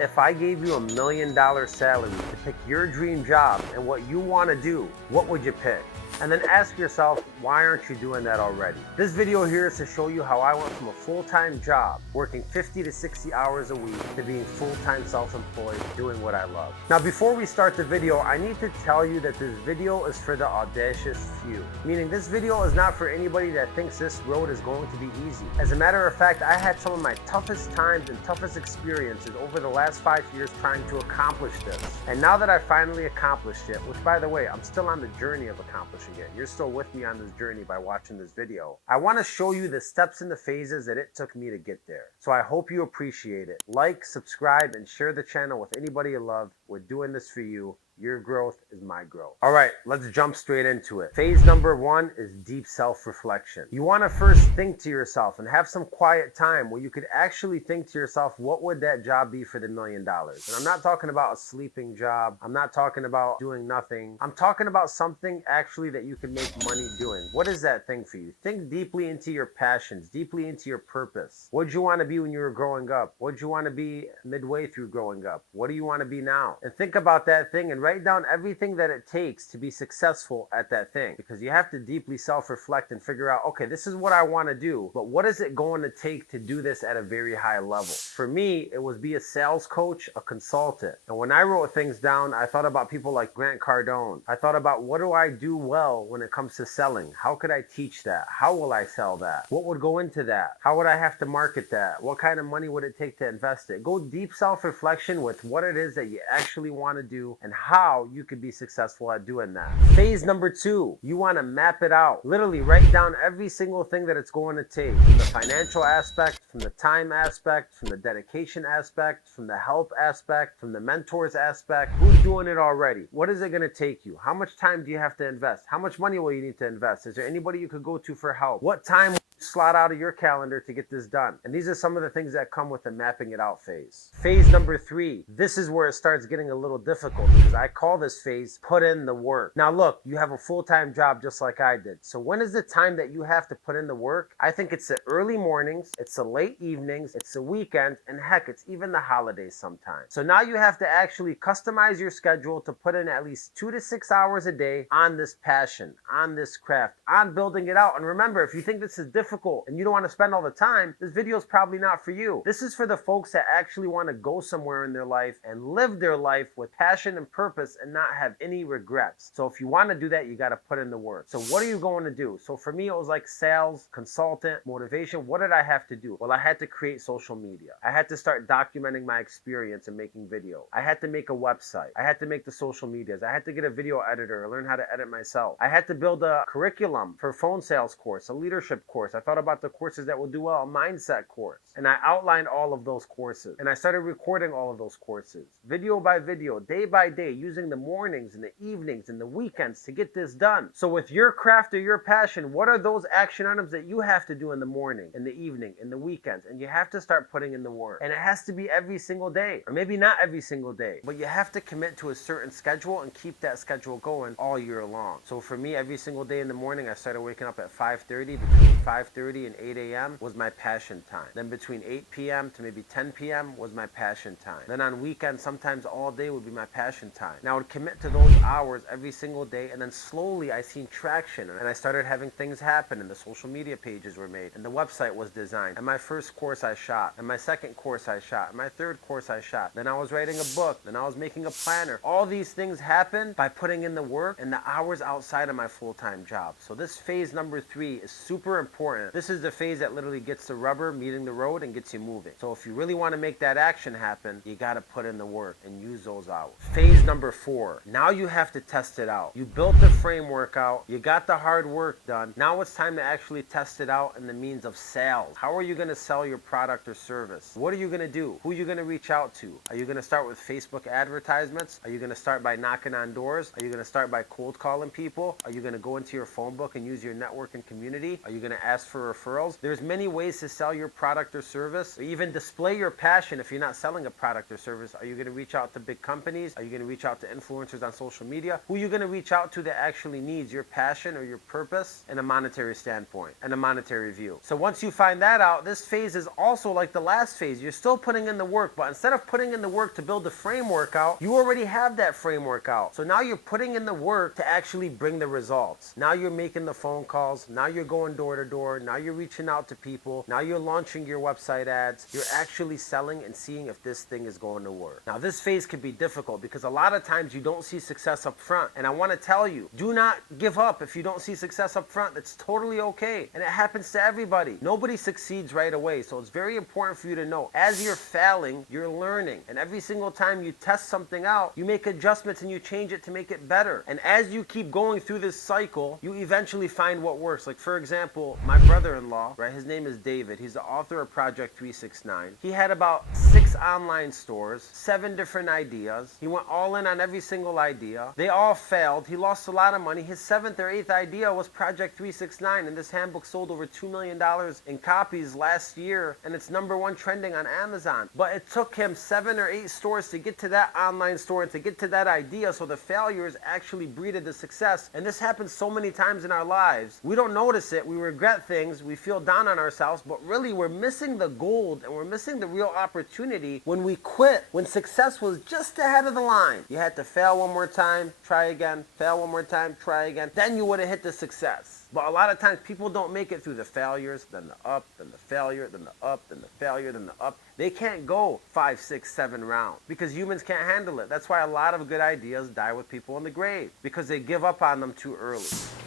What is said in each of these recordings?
If I gave you $1 million salary to pick your dream job and what you want to do, what would you pick? And then ask yourself, why aren't you doing that already? This video here is to show you how I went from a full-time job, working 50 to 60 hours a week, to being full-time self-employed, doing what I love. Now, before we start the video, I need to tell you that this video is for the audacious few. Meaning this video is not for anybody that thinks this road is going to be easy. As a matter of fact, I had some of my toughest times and toughest experiences over the last 5 years trying to accomplish this. And now that I finally accomplished it, which by the way, I'm still on the journey of accomplishing it. You're still with me on this journey by watching this video. I want to show you the steps and the phases that it took me to get there. So I hope you appreciate it. Like, subscribe, and share the channel with anybody you love. We're doing this for you. Your growth is my growth. All right, let's jump straight into it. Phase number 1 is deep self-reflection. You want to first think to yourself and have some quiet time where you could actually think to yourself, what would that job be for the $1 million? And I'm not talking about a sleeping job. I'm not talking about doing nothing. I'm talking about something actually that you can make money doing. What is that thing for you? Think deeply into your passions, deeply into your purpose. What did you want to be when you were growing up? What did you want to be midway through growing up? What do you want to be now? And think about that thing and write down everything that it takes to be successful at that thing, because you have to deeply self-reflect and figure out, okay, this is what I want to do, but what is it going to take to do this at a very high level? For me, it was be a sales coach, a consultant. And when I wrote things down, I thought about people like Grant Cardone. I thought about, what do I do well when it comes to selling? How could I teach that? How will I sell that? What would go into that? How would I have to market that? What kind of money would it take to invest it? Go deep self-reflection with what it is that you actually want to do and how you could be successful at doing that. Phase number 2, you want to map it out. Literally write down every single thing that it's going to take, from the financial aspect, from the time aspect, from the dedication aspect, from the help aspect, from the mentors aspect. Who's doing it already? What is it going to take you? How much time do you have to invest? How much money will you need to invest? Is there anybody you could go to for help? What time will you slot out of your calendar to get this done? And these are some of the things that come with the mapping it out phase. Phase number 3, this is where it starts getting a little difficult, because I call this phase put in the work. Now look, you have a full-time job just like I did. So when is the time that you have to put in the work? I think it's the early mornings, it's the late evenings, it's the weekends, and heck, it's even the holidays sometimes. So now you have to actually customize your schedule to put in at least 2 to 6 hours a day on this passion, on this craft, on building it out. And remember, if you think this is difficult and you don't want to spend all the time, this video is probably not for you. This is for the folks that actually want to go somewhere in their life and live their life with passion and purpose and not have any regrets. So if you want to do that, you got to put in the work. So what are you going to do? So for me, it was like sales, consultant, motivation. What did I have to do? Well, I had to create social media. I had to start documenting my experience and making video. I had to make a website. I had to make the social medias. I had to get a video editor, learn how to edit myself. I had to build a curriculum for phone sales course, a leadership course. I thought about the courses that will do well, a mindset course. And I outlined all of those courses. And I started recording all of those courses, video by video, day by day, using the mornings and the evenings and the weekends to get this done. So with your craft or your passion, what are those action items that you have to do in the morning, in the evening, in the weekends? And you have to start putting in the work. And it has to be every single day, or maybe not every single day, but you have to commit to a certain schedule and keep that schedule going all year long. So for me, every single day in the morning, I started waking up at 5:30. Between 5:30 and 8 a.m. was my passion time. Then between 8 p.m. to maybe 10 p.m. was my passion time. Then on weekends, sometimes all day would be my passion time. Now I would commit to those hours every single day, and then slowly I seen traction, and I started having things happen, and the social media pages were made, and the website was designed, and my first course I shot, and my second course I shot, and my third course I shot. Then I was writing a book, then I was making a planner. All these things happened by putting in the work and the hours outside of my full-time job. So this phase number 3 is super important. This is the phase that literally gets the rubber meeting the road and gets you moving. So if you really want to make that action happen, you got to put in the work and use those hours. Phase number 4, now you have to test it out. You built the framework out, you got the hard work done. Now it's time to actually test it out in the means of sales. How are you going to sell your product or service? What are you going to do? Who are you going to reach out to? Are you going to start with Facebook advertisements? Are you going to start by knocking on doors? Are you going to start by cold calling people? Are you going to go into your phone book and use your network and community? Are you going to ask for referrals. There's many ways to sell your product or service, or even display your passion. If you're not selling a product or service, are you going to reach out to big companies? Are you going to reach out to influencers on social media? Who are you going to reach out to that actually needs your passion or your purpose in a monetary standpoint and a monetary view? So once you find that out, this phase is also like the last phase. You're still putting in the work, but instead of putting in the work to build the framework out, you already have that framework out. So now you're putting in the work to actually bring the results. Now you're making the phone calls. Now you're going door to door. Now you're reaching out to people. Now you're launching your website ads. You're actually selling and seeing if this thing is going to work. Now this phase can be difficult because a lot of times you don't see success up front. And I want to tell you, do not give up if you don't see success up front. That's totally okay. And it happens to everybody. Nobody succeeds right away. So it's very important for you to know, as you're failing, you're learning. And every single time you test something out, you make adjustments and you change it to make it better. And as you keep going through this cycle, you eventually find what works. Like for example, my brother-in-law, right? His name is David. He's the author of Project 369. He had about 6 online stores, 7 different ideas. He went all in on every single idea. They all failed. He lost a lot of money. His 7th or 8th idea was Project 369, and this handbook sold over $2 million in copies last year, and it's #1 trending on Amazon. But it took him 7 or 8 stores to get to that online store and to get to that idea, so the failures actually breeded the success. And this happens so many times in our lives. We don't notice it. We regret things. We feel down on ourselves, but really we're missing the gold and we're missing the real opportunity when we quit, when success was just ahead of the line. You had to fail one more time, try again, fail one more time, try again. Then you would have hit the success. But a lot of times people don't make it through the failures, then the up, then the failure, then the up, then the failure, then the up. They can't go 5, 6, 7 rounds because humans can't handle it. That's why a lot of good ideas die with people in the grave, because they give up on them too early.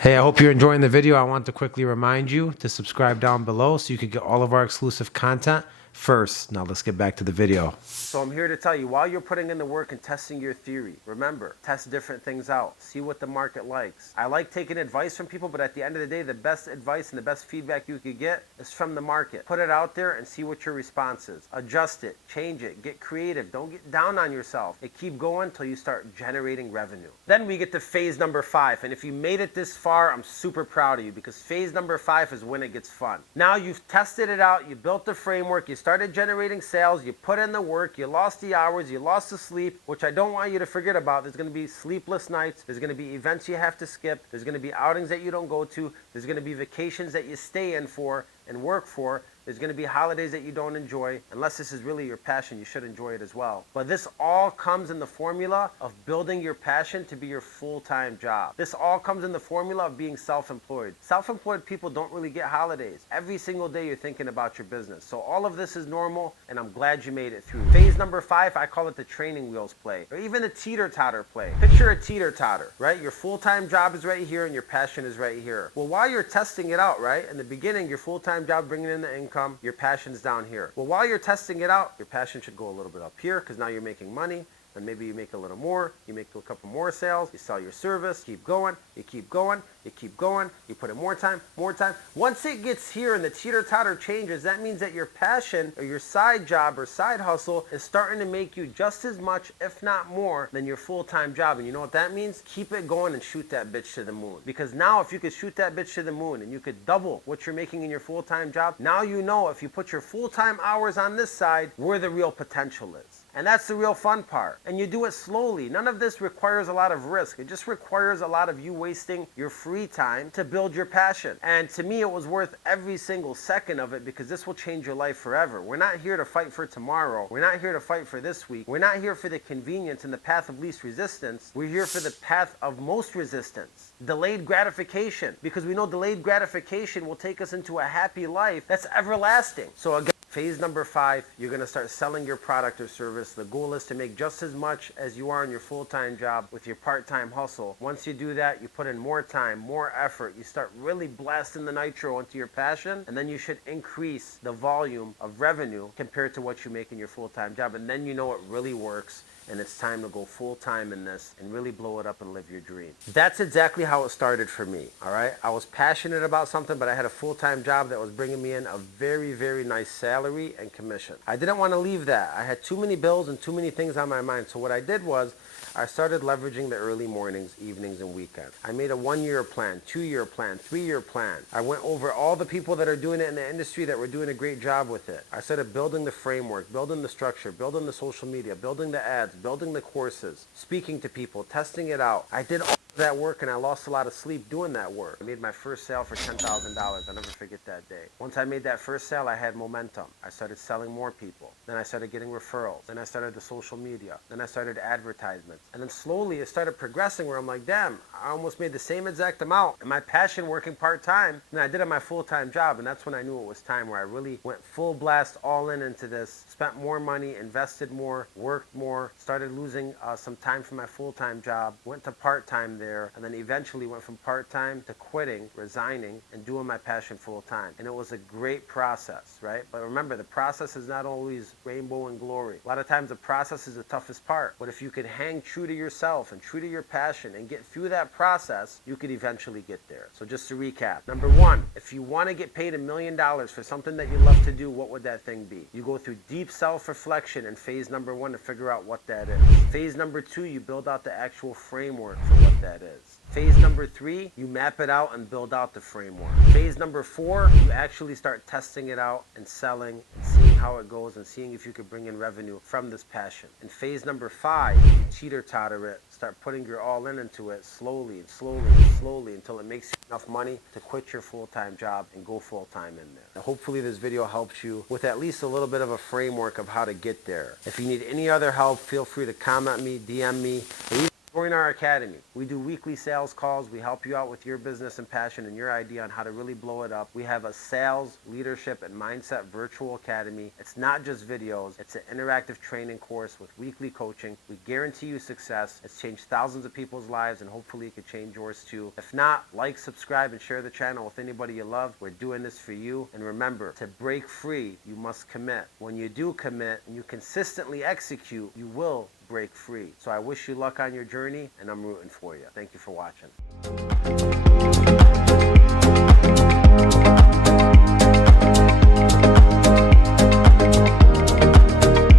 Hey, I hope you're enjoying the video. I want to quickly remind you to subscribe down below so you can get all of our exclusive content first. Now let's get back to the video. So I'm here to tell you, while you're putting in the work and testing your theory, remember, test different things out. See what the market likes. I like taking advice from people, but at the end of the day, the best advice and the best feedback you could get is from the market. Put it out there and see what your response is. Adjust it, change it, get creative. Don't get down on yourself. And keep going until you start generating revenue. Then we get to phase #5. And if you made it this far, I'm super proud of you, because phase #5 is when it gets fun. Now you've tested it out, you built the framework, you started generating sales, you put in the work, you lost the hours, you lost the sleep, which I don't want you to forget about. There's going to be sleepless nights, there's going to be events you have to skip, there's going to be outings that you don't go to, there's going to be vacations that you stay in for and work for. There's going to be holidays that you don't enjoy. Unless this is really your passion, you should enjoy it as well. But this all comes in the formula of building your passion to be your full-time job. This all comes in the formula of being self-employed. Self-employed people don't really get holidays. Every single day you're thinking about your business. So all of this is normal, and I'm glad you made it through. Phase #5, I call it the training wheels play, or even the teeter-totter play. Picture a teeter-totter, right? Your full-time job is right here and your passion is right here. Well, while you're testing it out, right, in the beginning, your full-time job bringing in the income, your passion's down here. Well, while you're testing it out, your passion should go a little bit up here, because now you're making money. And maybe you make a little more, you make a couple more sales, you sell your service, keep going, you keep going, you keep going, you put in more time, more time. Once it gets here and the teeter-totter changes, that means that your passion or your side job or side hustle is starting to make you just as much, if not more, than your full-time job. And you know what that means? Keep it going and shoot that bitch to the moon. Because now if you could shoot that bitch to the moon and you could double what you're making in your full-time job, now you know if you put your full-time hours on this side, where the real potential is. And that's the real fun part. And you do it slowly. None of this requires a lot of risk. It just requires a lot of you wasting your free time to build your passion. And to me, it was worth every single second of it, because this will change your life forever. We're not here to fight for tomorrow. We're not here to fight for this week. We're not here for the convenience and the path of least resistance. We're here for the path of most resistance. Delayed gratification. Because we know delayed gratification will take us into a happy life that's everlasting. So again, phase #5, you're going to start selling your product or service. The goal is to make just as much as you are in your full-time job with your part-time hustle. Once you do that, you put in more time, more effort. You start really blasting the nitro into your passion, and then you should increase the volume of revenue compared to what you make in your full-time job. And then you know it really works. and it's time to go full time in this and really blow it up and live your dream. That's exactly how it started for me, all right? I was passionate about something, but I had a full-time job that was bringing me in a very, very nice salary and commission. I didn't want to leave that. I had too many bills and too many things on my mind. So what I did was I started leveraging the early mornings, evenings, and weekends. I made a 1-year plan, 2-year plan, 3-year plan. I went over all the people that are doing it in the industry that were doing a great job with it. I started building the framework, building the structure, building the social media, building the ads, building the courses, speaking to people, testing it out. I did all that work, and I lost a lot of sleep doing that work. I made my first sale for $10,000. I'll never forget that day. Once I made that first sale, I had momentum. I started selling more people. Then I started getting referrals. Then I started the social media. Then I started advertisements. And then slowly it started progressing where I'm like, damn, I almost made the same exact amount in my passion working part-time than I did at my full-time job. And that's when I knew it was time, where I really went full blast all in into this, spent more money, invested more, worked more, started losing some time from my full-time job, went to part-time there, and then eventually went from part-time to quitting, resigning, and doing my passion full-time. And it was a great process, right? But remember, the process is not always rainbow and glory. A lot of times the process is the toughest part. But if you can hang true to yourself and true to your passion and get through that process, you could eventually get there. So just to recap, number one, if you want to get paid $1 million for something that you love to do, what would that thing be? You go through deep self-reflection in phase number one to figure out what that is. Phase number two, you build out the actual framework for what that is. Phase number three, you map it out and build out the framework. Phase number four, you actually start testing it out and selling and seeing how it goes and seeing if you could bring in revenue from this passion. In phase number five, you teeter-totter it, start putting your all in into it slowly and slowly and slowly until it makes you enough money to quit your full-time job and go full-time in there. Now, hopefully this video helps you with at least a little bit of a framework of how to get there. If you need any other help, feel free to comment me, DM me, or even join our academy. We do weekly sales calls. We help you out with your business and passion and your idea on how to really blow it up. We have a sales, leadership, and mindset virtual academy. It's not just videos. It's an interactive training course with weekly coaching. We guarantee you success. It's changed thousands of people's lives, and hopefully it could change yours too. If not, like, subscribe, and share the channel with anybody you love. We're doing this for you. And remember, to break free, you must commit. When you do commit and you consistently execute, you will break free. So I wish you luck on your journey, and I'm rooting for you. Thank you for watching.